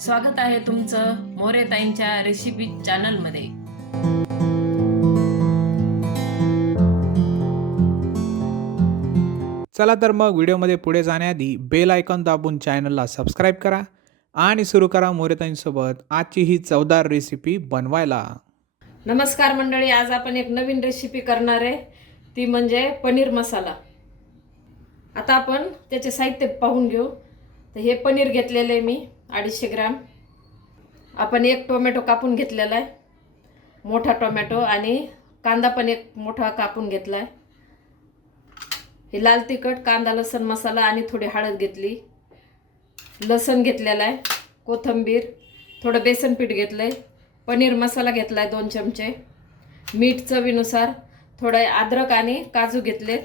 स्वागत आहे तुमचं मोरेताईंच्या रेसिपी चॅनलमध्ये। चला तर मग व्हिडिओमध्ये पुढे जाण्याआधी बेल आयकॉन दाबून चॅनलला सबस्क्राईब करा आणि सुरू करा मोरेताईंसोबत आजची ही चवदार रेसिपी बनवायला। नमस्कार मंडळी, आज आपण एक नवीन रेसिपी करणार आहे, ती म्हणजे पनीर मसाला। आता आपण त्याचे साहित्य पाहून घेऊ। तर हे पनीर घेतलेले आहे मी 250 ग्रॅम। आपण एक टोमॅटो कापून घेतलेला आहे, मोठा टोमॅटो, आणि कांदा पण एक मोठा कापून घेतलाय। हे लाल तिखट, कांदा, लसूण मसाला आणि थोडी हळद घेतली, लसूण घेतलेला आहे, कोथिंबीर, थोडं बेसन पीठ घेतलंय, पनीर मसाला घेतलाय 2 चमचे, मीठ चवीनुसार, थोडं अद्रक आणि काजू घेतले।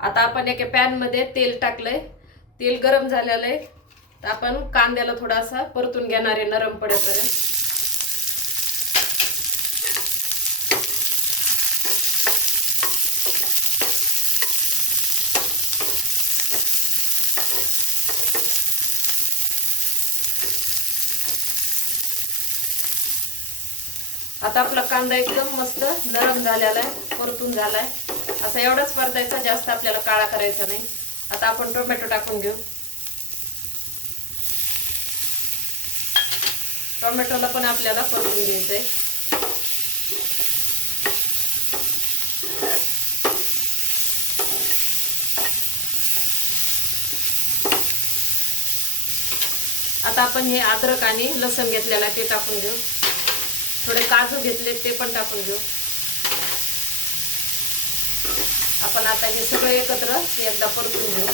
आता आपण एका पॅन मध्ये तेल टाकलंय, तेल गरम झालेलं आहे। तर आपण कांद्याला थोडासा परतून घेणार आहे नरम पडेपर्यंत। आता आपला कांदा एकदम मस्त नरम झालेला आहे, परतून झालाय। असा एवढाच परतायचा, जास्त आपल्याला काळा करायचा नाही। आता आपण टोमॅटो टाकून घेऊ। टोमॅटोला पण आपल्याला परतून घ्यायचंय। आता आपण हे अद्रक आणि लसूण घेतलेला ते टाकून घेऊ, थोडे काजू घेतले ते पण टाकून घेऊ। आपण आता हे सगळं एकत्र एकदा परतून घेऊ।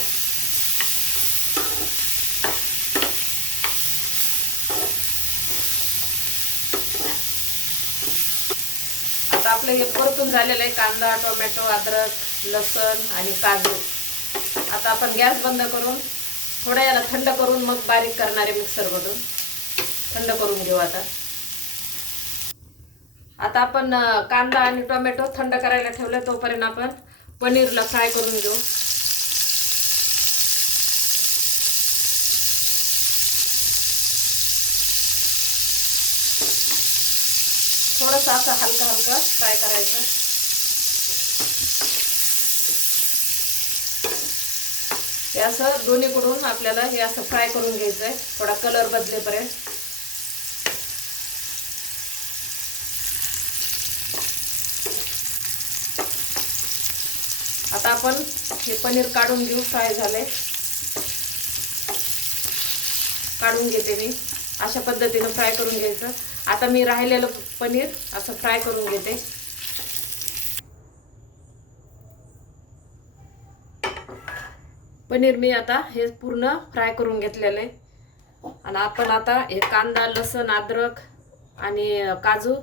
आता आपलं हे परतून झालेलं आहे, कांदा, टोमॅटो, अद्रक, लसूण आणि काजू। आता आपण गॅस बंद करून थोडा याला थंड करून मग बारीक करणार आहे मिक्सर मधून। थंड करून घेऊ आता। आता आपण कांदा आणि टोमॅटो थंड करायला ठेवले, तोपर्यंत आपण पनीरला फ्राय करून घेऊ। थोडंसं असं हलका हलका फ्राय करायचं। हे असं दोन्हीकडून आपल्याला हे असं फ्राय करून घ्यायचंय, थोडा कलर बदलेपर्यंत। आता आपण हे पनीर काढून घेऊ, फ्राय झाले, काढून घेते मी। अशा पद्धतीने फ्राय करून घ्यायचं। आता मी राहिलेलं पनीर असं फ्राय करून घेते। पनीर मी आता हे पूर्ण फ्राय करून घेतलेलं आहे। आणि आपण आता हे कांदा, लसूण, अद्रक आणि काजू,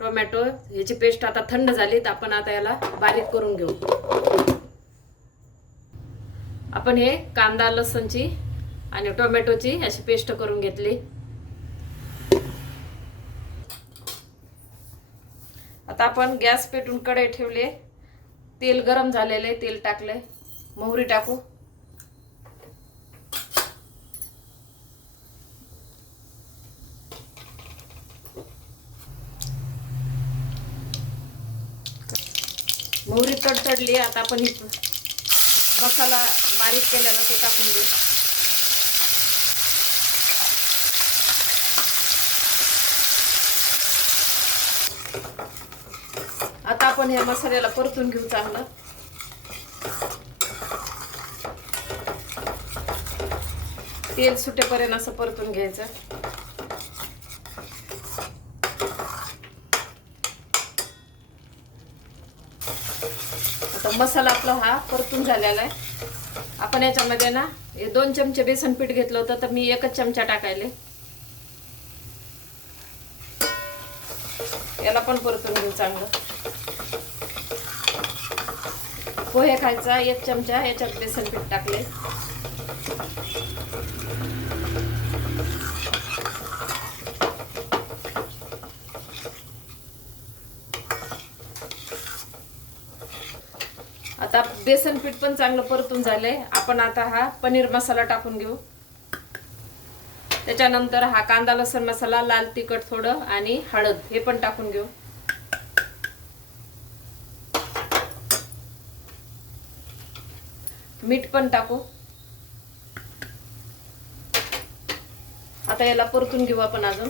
टोमॅटो याची पेस्ट आता थंड झाली, तर आपण आता याला बारीक करून घेऊ। आपण हे कांदा, लसूणची आणि टोमॅटोची अशी पेस्ट करून घेतली। आता आपण गॅस पेटून कढई ठेवले, तेल गरम झालेले, तेल टाकले, मोहरी टाकू, मोहरी तडतडली। आता आपण मसाला बारीक केलेला ते टाकून घेऊ। आता आपण या मसाल्याला परतून घेऊ चांगलं। तेल सुटेपर्यंत असं परतून घ्यायचं। आता मसाला आपला हा परतून झालेला आहे। आपण याच्यामध्ये ना 2 चमचे बेसन पीठ घेतलं होतं, तर मी 1 चमचा टाकायले। याला पण परतून घेऊ चांगलं। पोहे खायचा 1 चमचा याच्यात बेसन पीठ टाकले। आता बेसन पीठ पण चांगलं परतून झालंय। आपण आता हा पनीर मसाला टाकून घेऊ। त्याच्यानंतर हा कांदा लसूण मसाला, लाल तिखट थोडं आणि हळद हे पण टाकून घेऊ. मीठ पण टाकू. आता याला परतून घेऊ आपण अजून.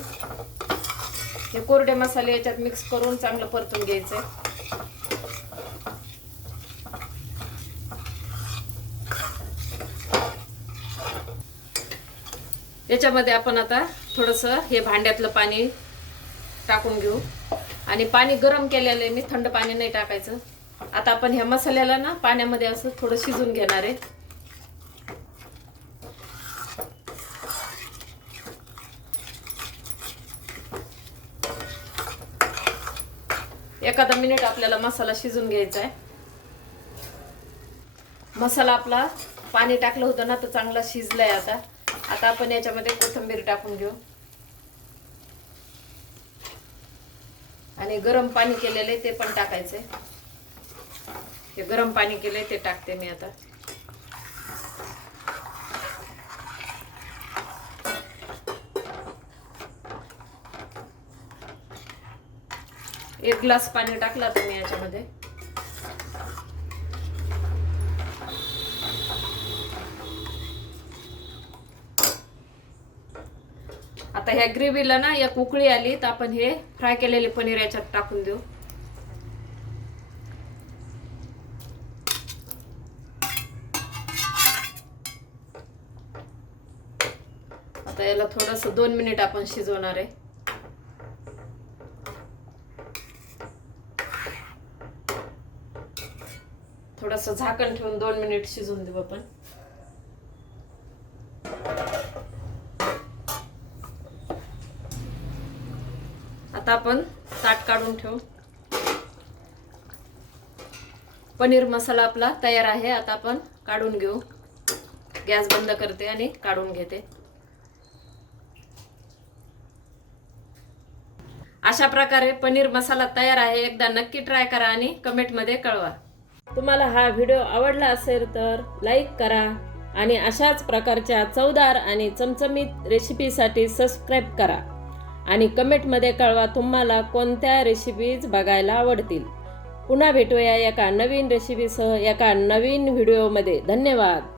हे कोरडे मसाले याच्यात मिक्स करून चांगलं परतून घ्यायचंय. याच्यामध्ये आपण आता थोडंसं हे भांड्यातलं पाणी टाकून घेऊ. आणि पाणी गरम केलेलं आहे मी, थंड पाणी नाही टाकायचं. आता आपण ह्या मसाल्याला ना पाण्यामध्ये असं थोडं शिजून घेणार आहे. एखादा मिनिट आपल्याला मसाला शिजून घ्यायचा आहे. मसाला आपला पाणी टाकलं होतं ना तर चांगला शिजलाय. आता आपण याच्यामध्ये कोथिंबीर टाकून घेऊ. आणि गरम पाणी केलेले ते पण टाकायचे. हे गरम पाणी केले ते टाकते मी आता. एक ग्लास पाणी टाकलं आता मी याच्यामध्ये. आता ह्या ग्रेव्हीला ना एक उकळी आली तर आपण हे फ्राय केलेले पनीर याच्यात टाकून देऊ. आता याला थोडंसं 2 मिनिट आपण शिजवणार आहे. थोडंसं झाकण ठेवून 2 मिनिट शिजवून देऊ आपण. आता आपण ताट काढून ठेवू. पनीर मसाला आपला तयार आहे. आता आपण काढून घेऊ. गॅस बंद करते आणि काढून घेते. अशा प्रकारे पनीर मसाला तयार आहे. एकदा नक्की ट्राय करा आणि कमेंटमध्ये कळवा. तुम्हाला हा व्हिडिओ आवडला असेल तर लाईक करा आणि अशाच प्रकारच्या चवदार आणि चमचमीत रेसिपीसाठी सबस्क्राईब करा आणि कमेंटमध्ये कळवा तुम्हाला कोणत्या रेसिपीज बघायला आवडतील. पुन्हा भेटूया एका नवीन रेसिपीसह एका नवीन व्हिडिओमध्ये. धन्यवाद.